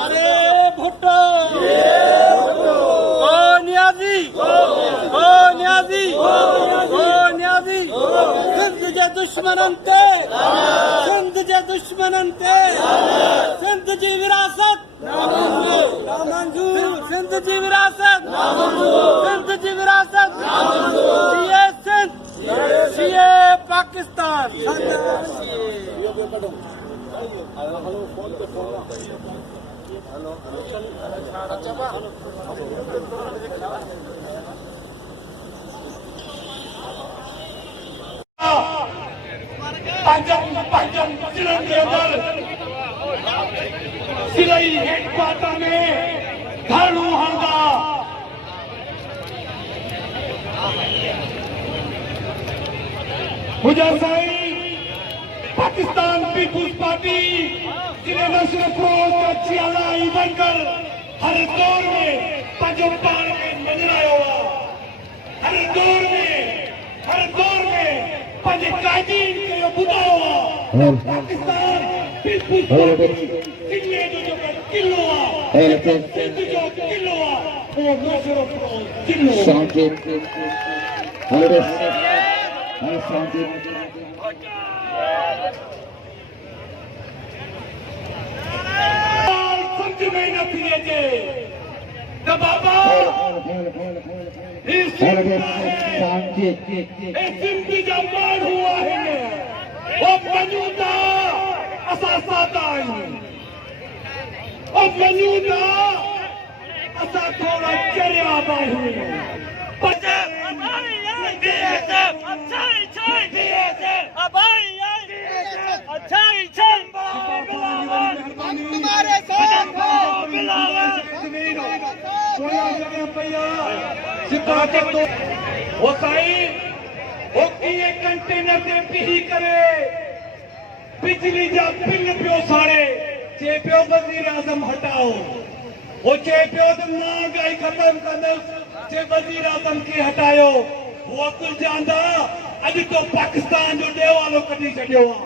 अरे भुट्टो ओ नियाजी सिंध जे दुश्मनन ते सिंध जी विरासत सिंध जी विरासत सीए पाकिस्तान पंजम जिलों के अंदर सिलाई हेडक्वार्टर में धरणु हल्ला मुझे पाकिस्तान पीपुल्स पार्टी जिले नेशनल फ्रंट चियाला बनकर हर दौर में पंजम पार में नजर आया हुआ हर दौर में पंज कायदीन के बुधा हुआ पाकिस्तान पीपुल्स पार्टी जिले जो किलो जो किलो वो नेशनल फ्रंट किलो समझ में न थी अचे त बाबा सिंध जा माण्हू आहिनि वो वञूं था असां साथ आहियूं वो वञूं था असां थोरा चरिया बि आहियूं वो साईं वो कीअं कंटेनर ते पीही करे बिजली जा बिल पियो साड़े चए पियो वज़ीर आज़म हटाओ वो चए पियो त महांगाई ख़तम कंदुसि चए वज़ीर आज़म खे हटायो वो अकुल जानदा अॼु तो पाकिस्तान जो ॾेवालो कढी छॾियो आहे।